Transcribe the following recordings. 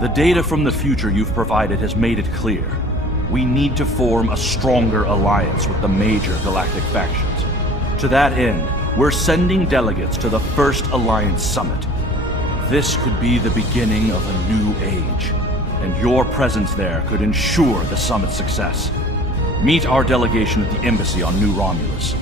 The data from the future you've provided has made it clear. We need to form a stronger alliance with the major galactic factions. To that end, we're sending delegates to the first Alliance Summit. This could be the beginning of a new age, and your presence there could ensure the summit's success. Meet our delegation at the embassy on New Romulus.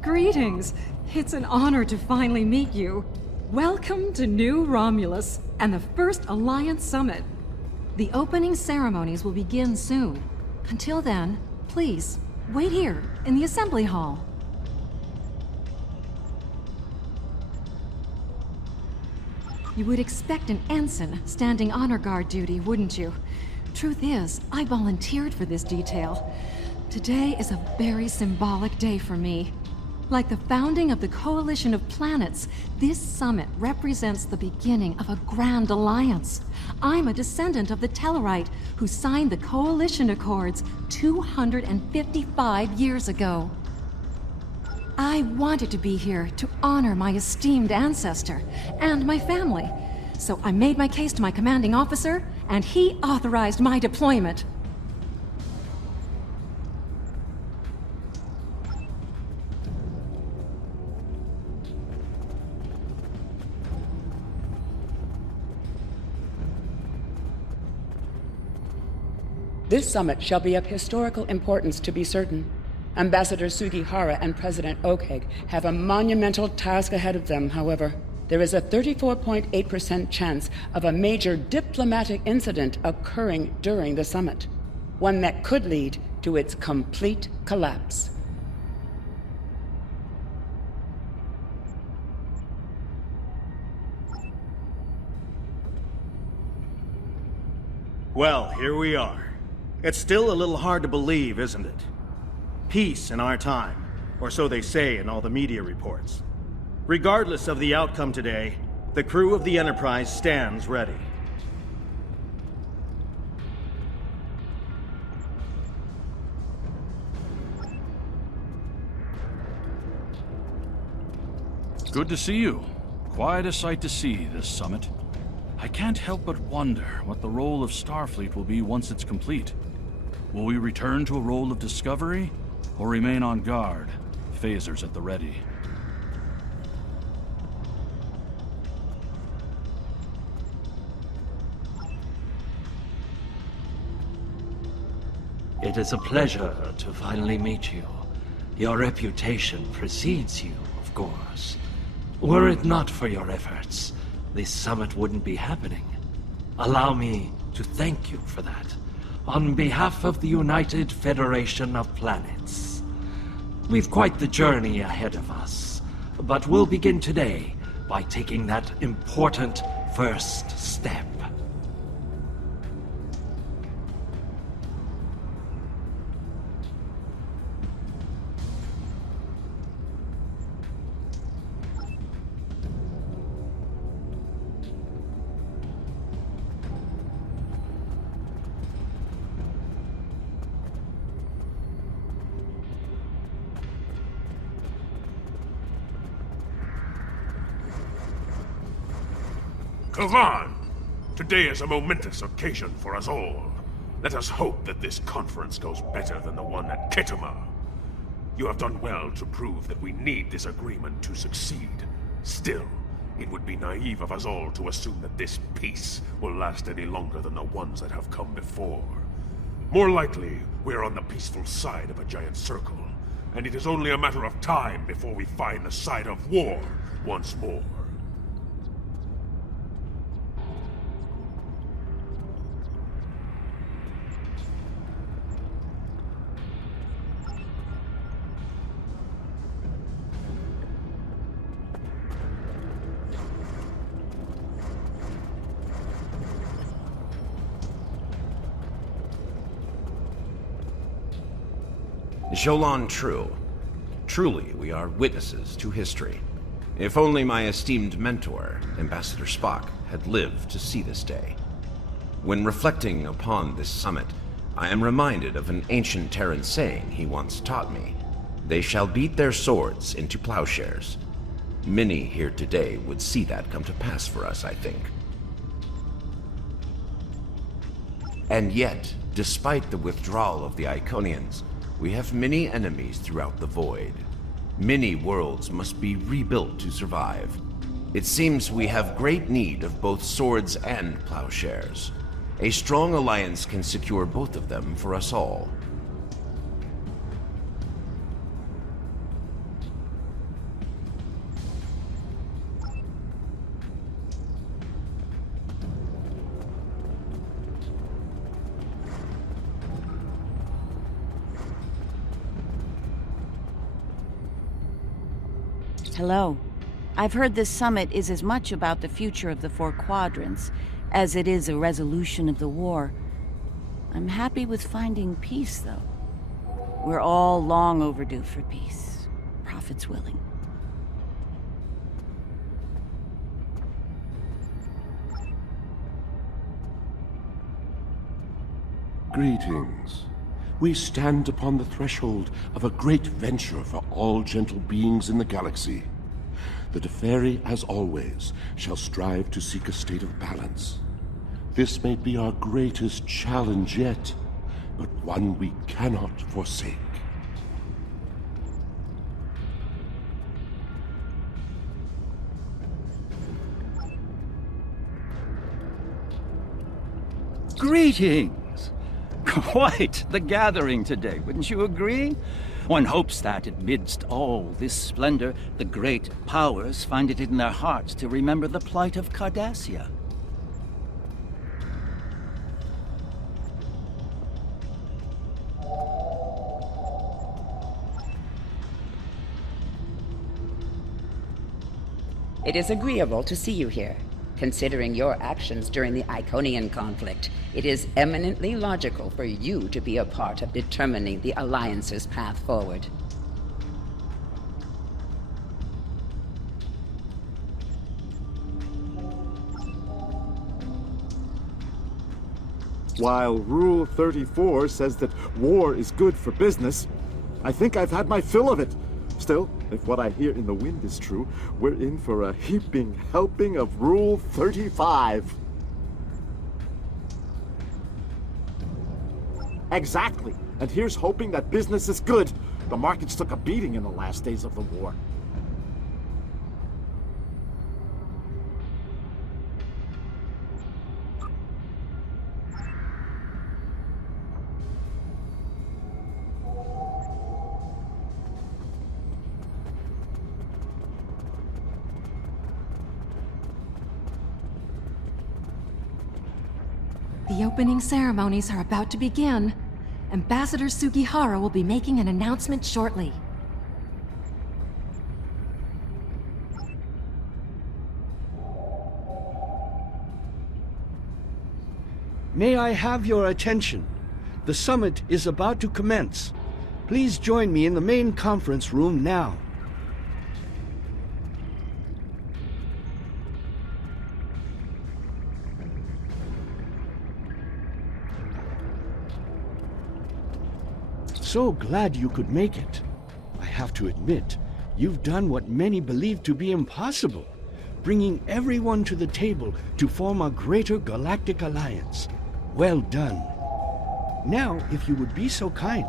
Greetings! It's an honor to finally meet you. Welcome to New Romulus and the first Alliance Summit. The opening ceremonies will begin soon. Until then, please, wait here in the assembly hall. You would expect an ensign standing honor guard duty, wouldn't you? Truth is, I volunteered for this detail. Today is a very symbolic day for me. Like the founding of the Coalition of Planets, this summit represents the beginning of a grand alliance. I'm a descendant of the Tellarite who signed the Coalition Accords 255 years ago. I wanted to be here to honor my esteemed ancestor and my family. So I made my case to my commanding officer, and he authorized my deployment. This summit shall be of historical importance, to be certain. Ambassador Sugihara and President Okheg have a monumental task ahead of them, however. There is a 34.8% chance of a major diplomatic incident occurring during the summit, one that could lead to its complete collapse. Well, here we are. It's still a little hard to believe, isn't it? Peace in our time, or so they say in all the media reports. Regardless of the outcome today, the crew of the Enterprise stands ready. Good to see you. Quite a sight to see, this summit. I can't help but wonder what the role of Starfleet will be once it's complete. Will we return to a role of discovery, or remain on guard, phasers at the ready? It is a pleasure to finally meet you. Your reputation precedes you, of course. Were it not for your efforts, this summit wouldn't be happening. Allow me to thank you for that, on behalf of the United Federation of Planets. We've quite the journey ahead of us, but we'll begin today by taking that important first step. Come on! Today is a momentous occasion for us all. Let us hope that this conference goes better than the one at Ketama. You have done well to prove that we need this agreement to succeed. Still, It would be naive of us all to assume that this peace will last any longer than the ones that have come before. More likely, we're on the peaceful side of a giant circle, and it is only a matter of time before we find the side of war once more. Jolan True. Truly, we are witnesses to history. If only my esteemed mentor, Ambassador Spock, had lived to see this day. When reflecting upon this summit, I am reminded of an ancient Terran saying he once taught me. They shall beat their swords into plowshares. Many here today would see that come to pass for us, I think. And yet, despite the withdrawal of the Iconians, we have many enemies throughout the void. Many worlds must be rebuilt to survive. It seems we have great need of both swords and plowshares. A strong alliance can secure both of them for us all. Hello. I've heard this summit is as much about the future of the Four Quadrants as it is a resolution of the war. I'm happy with finding peace, though. We're all long overdue for peace, prophets willing. Greetings. We stand upon the threshold of a great venture for all gentle beings in the galaxy. The Deferi, as always, shall strive to seek a state of balance. This may be our greatest challenge yet, but one we cannot forsake. Greetings! Quite the gathering today, wouldn't you agree? One hopes that, amidst all this splendor, the great powers find it in their hearts to remember the plight of Cardassia. It is agreeable to see you here. Considering your actions during the Iconian conflict, it is eminently logical for you to be a part of determining the Alliance's path forward. While Rule 34 says that war is good for business, I think I've had my fill of it. Still, if what I hear in the wind is true, we're in for a heaping helping of Rule 35. Exactly. And here's hoping that business is good. The markets took a beating in the last days of the war. The opening ceremonies are about to begin. Ambassador Sugihara will be making an announcement shortly. May I have your attention? The summit is about to commence. Please join me in the main conference room now. So glad you could make it. I have to admit, you've done what many believe to be impossible, bringing everyone to the table to form a greater galactic alliance. Well done. Now, if you would be so kind,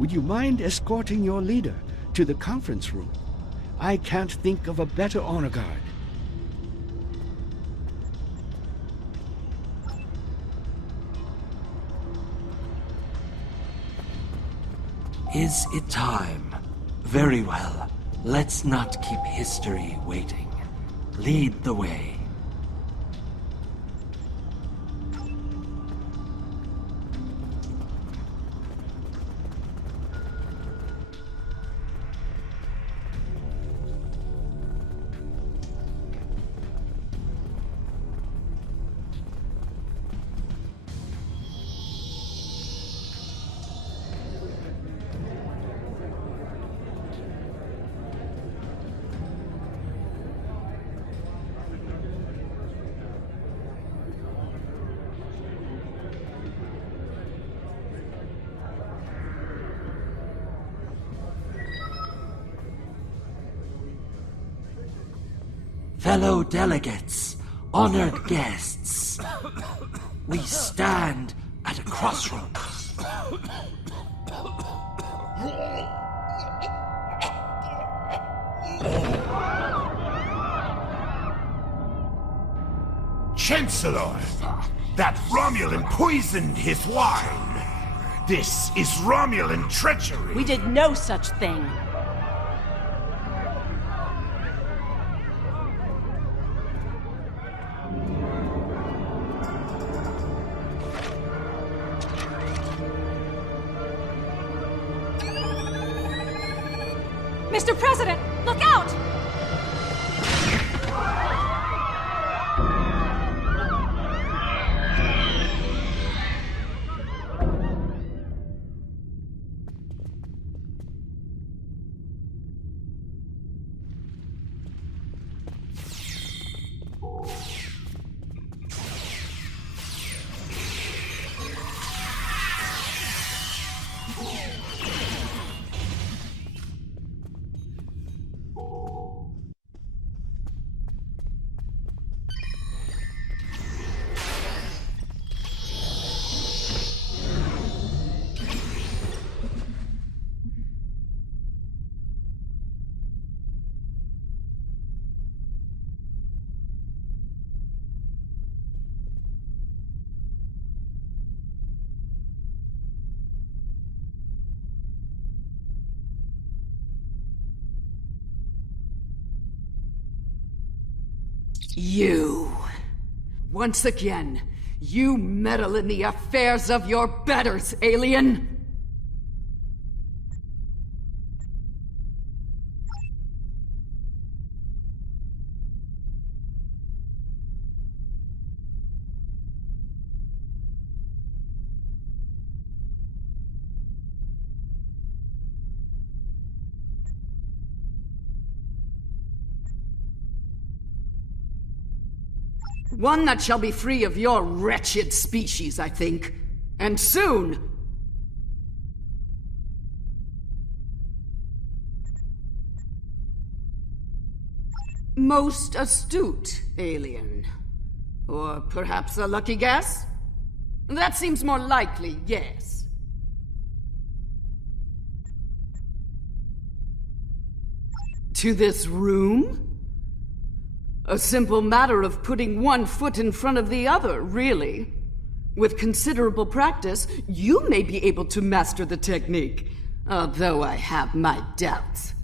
would you mind escorting your leader to the conference room? I can't think of a better honor guard. Is it time? Very well. Let's not keep history waiting. Lead the way. Fellow delegates, honored guests, we stand at a crossroads. Chancellor, that Romulan poisoned his wine. This is Romulan treachery. We did no such thing. Mr. President, look out! You. Once again, you meddle in the affairs of your betters, alien! One that shall be free of your wretched species, I think. And soon! Most astute, alien. Or perhaps a lucky guess? That seems more likely, yes. To this room? A simple matter of putting one foot in front of the other, really. With considerable practice, you may be able to master the technique, although I have my doubts.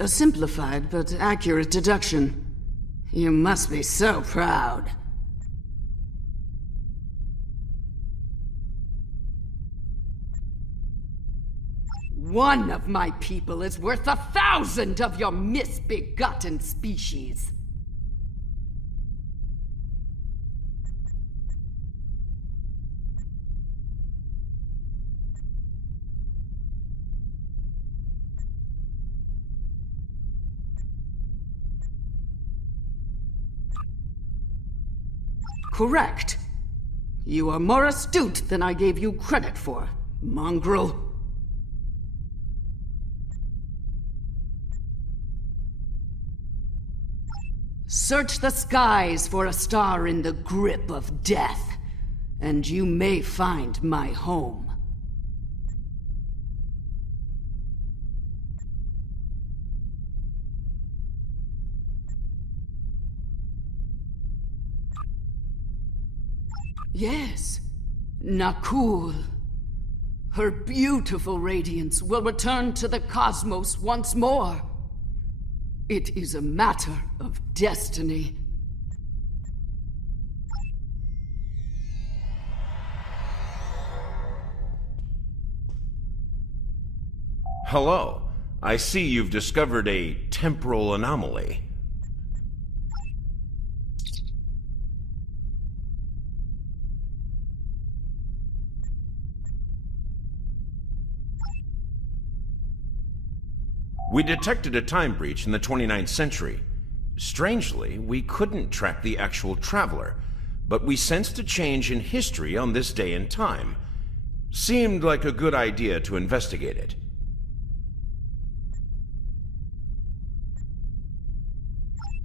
A simplified but accurate deduction. You must be so proud. One of my people is worth 1,000 of your misbegotten species. Correct. You are more astute than I gave you credit for, mongrel. Search the skies for a star in the grip of death, and you may find my home. Yes, Nakul. Her beautiful radiance will return to the cosmos once more. It is a matter of destiny. Hello. I see you've discovered a temporal anomaly. We detected a time breach in the 29th century. Strangely, we couldn't track the actual traveler, but we sensed a change in history on this day and time. Seemed like a good idea to investigate it.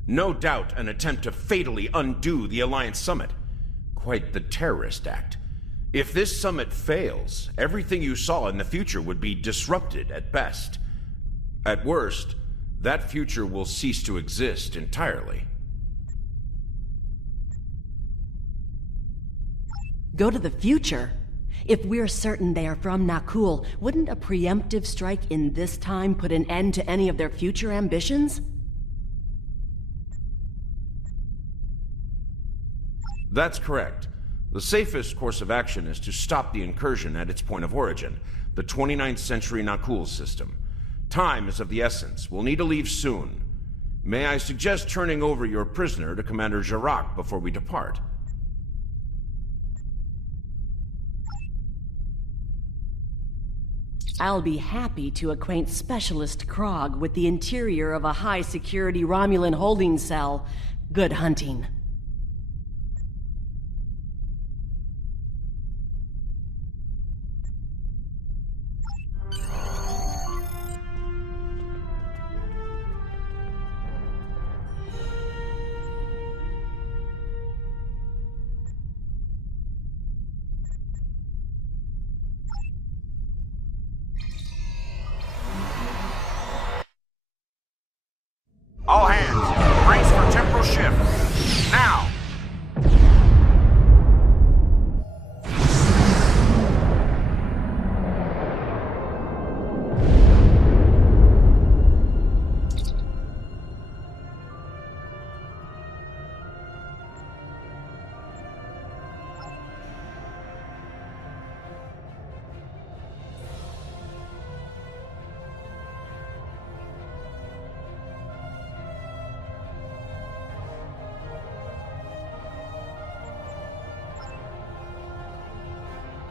No doubt an attempt to fatally undo the Alliance Summit. Quite the terrorist act. If this summit fails, everything you saw in the future would be disrupted at best. At worst, that future will cease to exist entirely. Go to the future? If we're certain they are from Nakul, wouldn't a preemptive strike in this time put an end to any of their future ambitions? That's correct. The safest course of action is to stop the incursion at its point of origin, the 29th century Nakul system. Time is of the essence. We'll need to leave soon. May I suggest turning over your prisoner to Commander Jirac before we depart? I'll be happy to acquaint Specialist Krog with the interior of a high-security Romulan holding cell. Good hunting. All hands, brace for temporal shift. Now!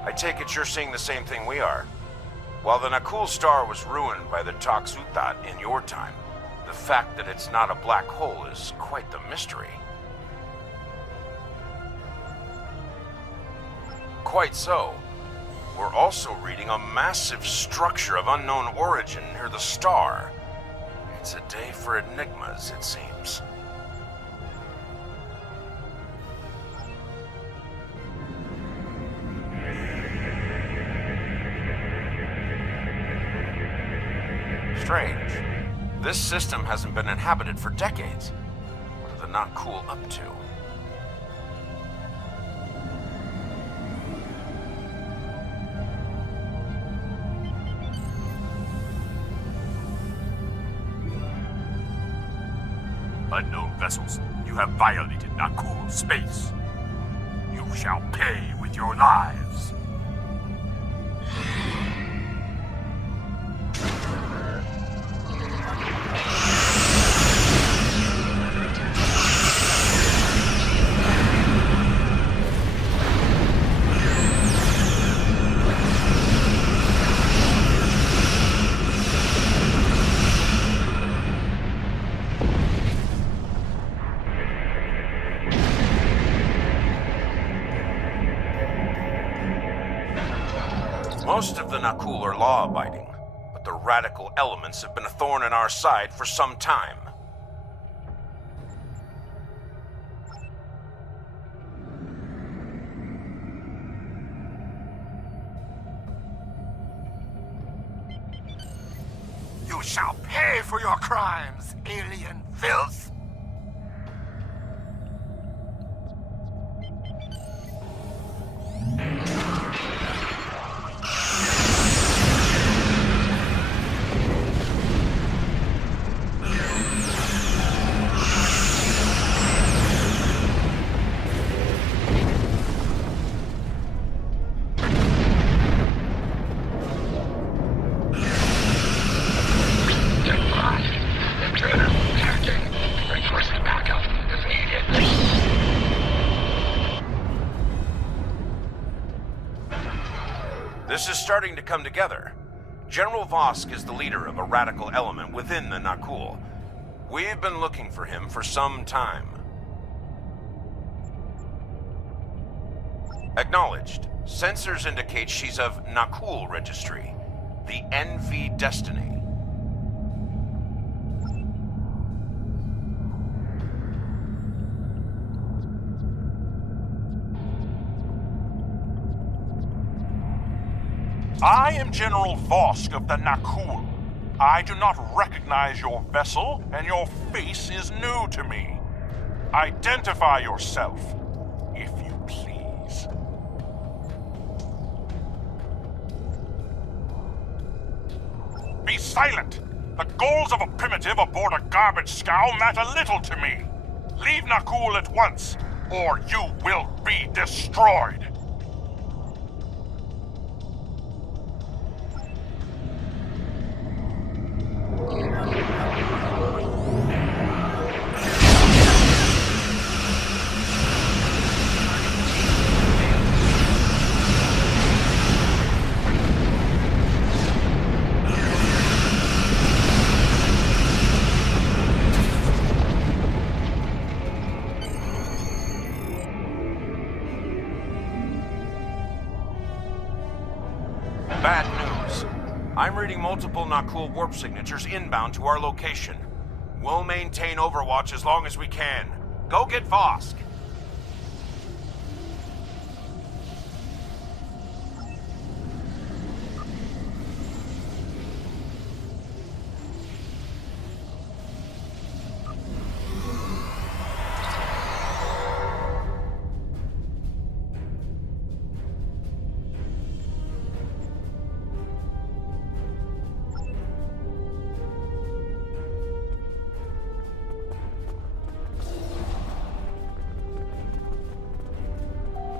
I take it you're seeing the same thing we are. While the Nakul star was ruined by the Toxutat in your time, the fact that it's not a black hole is quite the mystery. Quite so. We're also reading a massive structure of unknown origin near the star. It's a day for enigmas, it seems. Strange. This system hasn't been inhabited for decades. What are the Nakul up to? Unknown vessels, you have violated Nakul space. You shall pay with your lives. Most of the Nakul are law-abiding, but the radical elements have been a thorn in our side for some time. You shall pay for your crimes, alien filth! This is starting to come together. General Vosk is the leader of a radical element within the Nakul. We've been looking for him for some time. Acknowledged. Sensors indicate she's of Nakul registry. The NV Destiny. I am General Vosk of the Nakul. I do not recognize your vessel, and your face is new to me. Identify yourself, if you please. Be silent! The goals of a primitive aboard a garbage scow matter little to me. Leave Nakul at once, or you will be destroyed. Bad news. I'm reading multiple Nakul warp signatures inbound to our location. We'll maintain Overwatch as long as we can. Go get Vosk!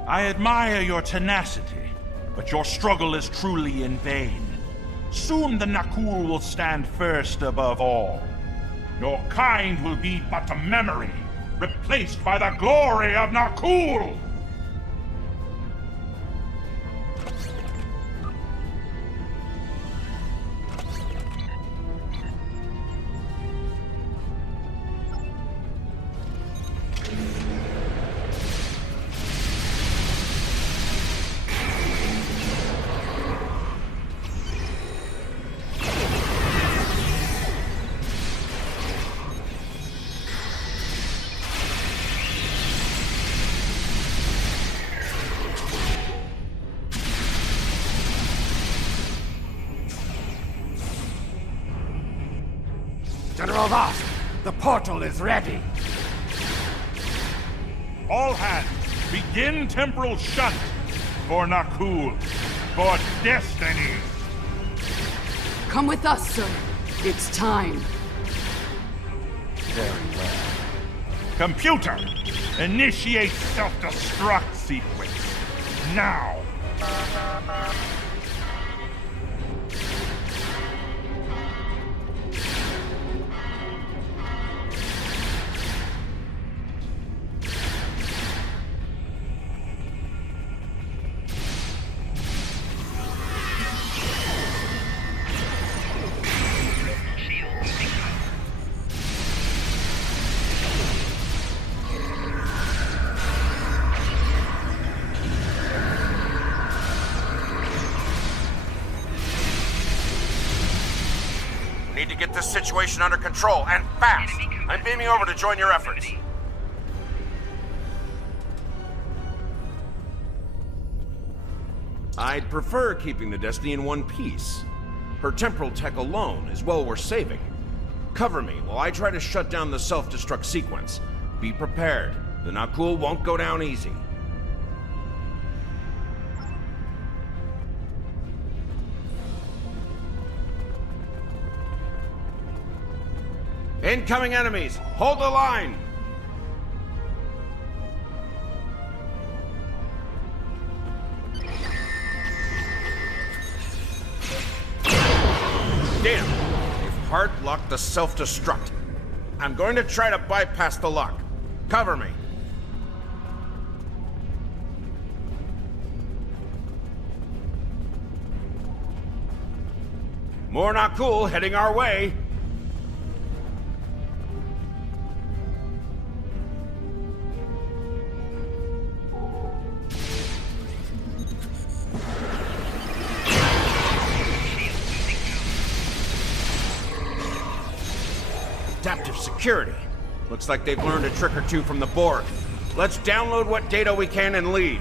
I admire your tenacity, but your struggle is truly in vain. Soon the Nakul will stand first above all. Your kind will be but a memory, replaced by the glory of Nakul! General Vosk, the portal is ready. All hands, begin temporal shunt for Nakul, for destiny. Come with us, sir. It's time. Very well. Computer, initiate self-destruct sequence. Now. Need to get this situation under control, and fast! I'm beaming over to join your efforts. I'd prefer keeping the Destiny in one piece. Her temporal tech alone is well worth saving. Cover me while I try to shut down the self-destruct sequence. Be prepared. The Nakul won't go down easy. Incoming enemies! Hold the line! Damn! They've hard-locked the self-destruct. I'm going to try to bypass the lock. Cover me. More not cool heading our way. Adaptive security. Looks like they've learned a trick or two from the Borg. Let's download what data we can and leave.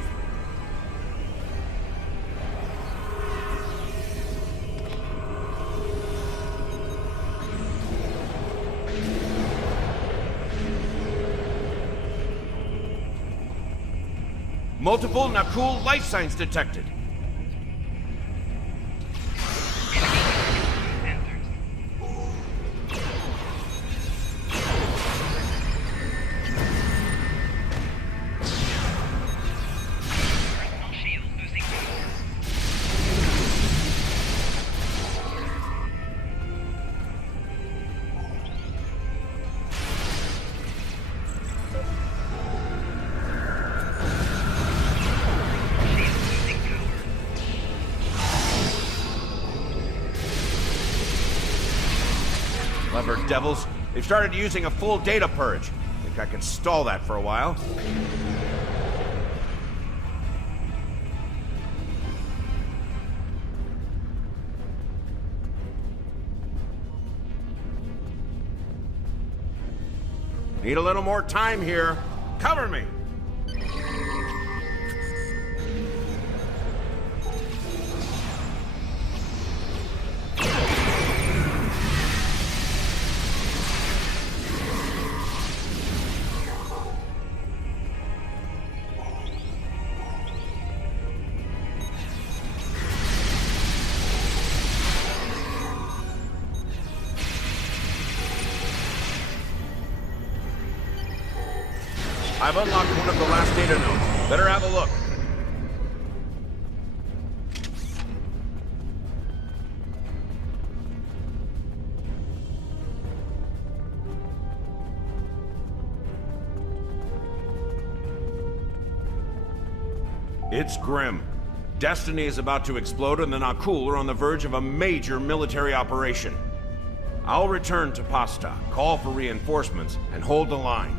Multiple Nakul life signs detected. Clever devils. They've started using a full data purge. Think I can stall that for a while. Need a little more time here. Cover me! I've unlocked one of the last data nodes. Better have a look. It's grim. Destiny is about to explode and the Nakul are on the verge of a major military operation. I'll return to Pasta, call for reinforcements, and hold the line.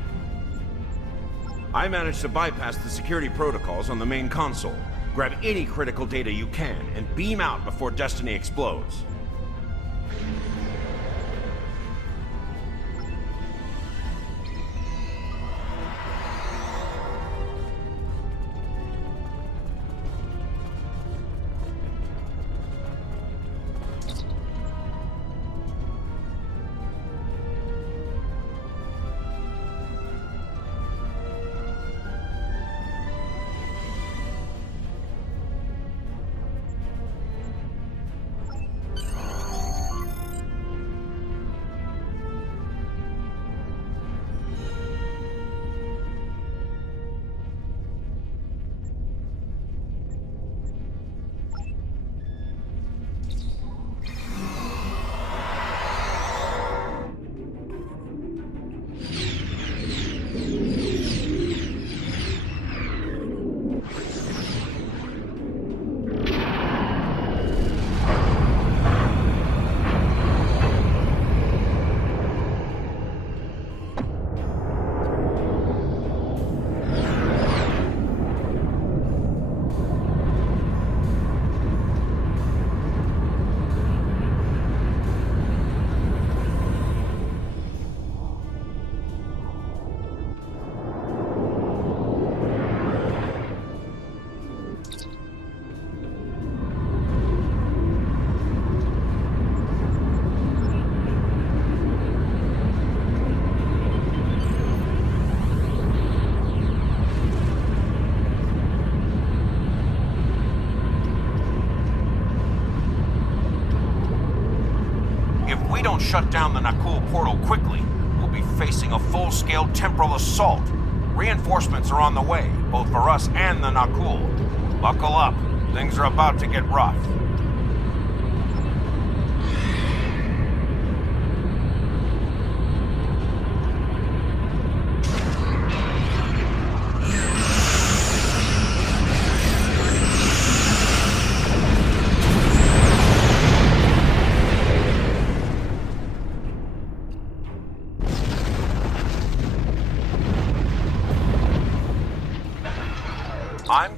I managed to bypass the security protocols on the main console. Grab any critical data you can and beam out before Destiny explodes. Shut down the Nakul portal quickly, we'll be facing a full-scale temporal assault. Reinforcements are on the way, both for us and the Nakul. Buckle up, things are about to get rough.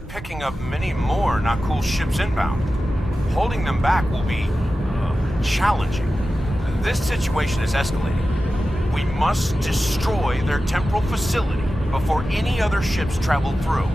picking up many more Nakul ships inbound. Holding them back will be challenging. This situation is escalating. We must destroy their temporal facility before any other ships travel through.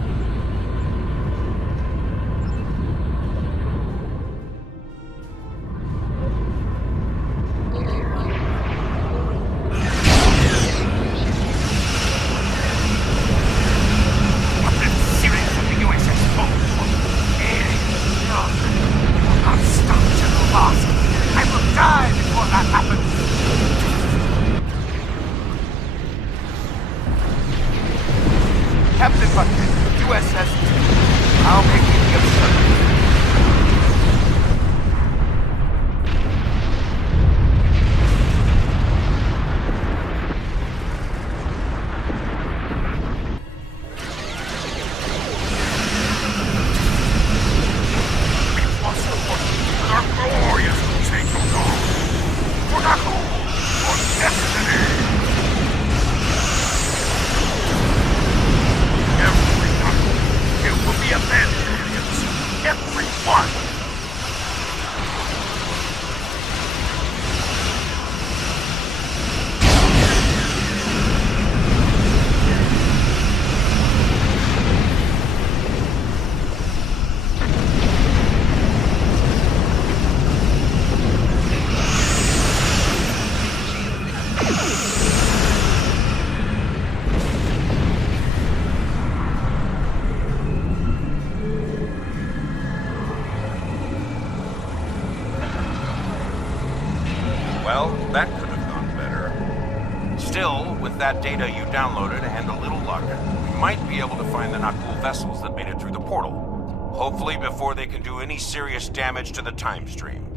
Well, that could have gone better. Still, with that data you downloaded and a little luck, we might be able to find the Nakul vessels that made it through the portal. Hopefully before they can do any serious damage to the time stream.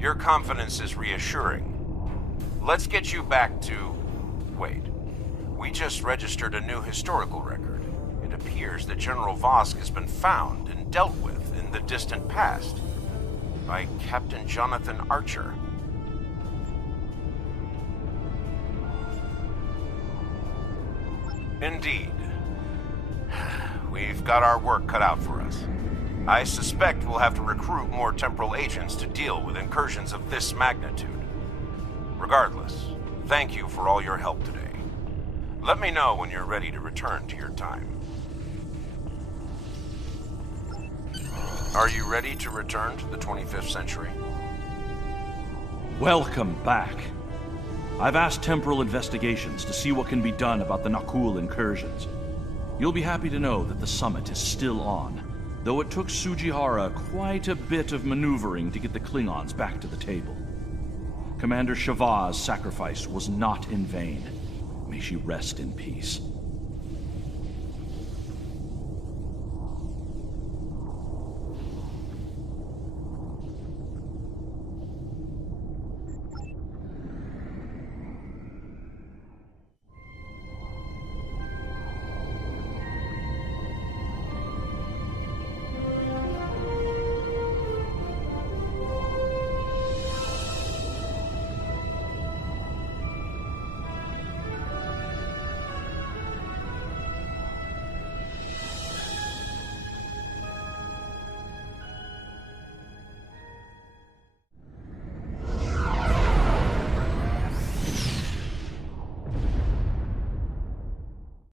Your confidence is reassuring. Let's get you back to... Wait. We just registered a new historical record. It appears that General Vosk has been found and dealt with in the distant past by Captain Jonathan Archer. Indeed. We've got our work cut out for us. I suspect we'll have to recruit more temporal agents to deal with incursions of this magnitude. Regardless, thank you for all your help today. Let me know when you're ready to return to your time. Are you ready to return to the 25th century? Welcome back. I've asked Temporal Investigations to see what can be done about the Nakul incursions. You'll be happy to know that the summit is still on, though it took Sujihara quite a bit of maneuvering to get the Klingons back to the table. Commander Shavah's sacrifice was not in vain. May she rest in peace.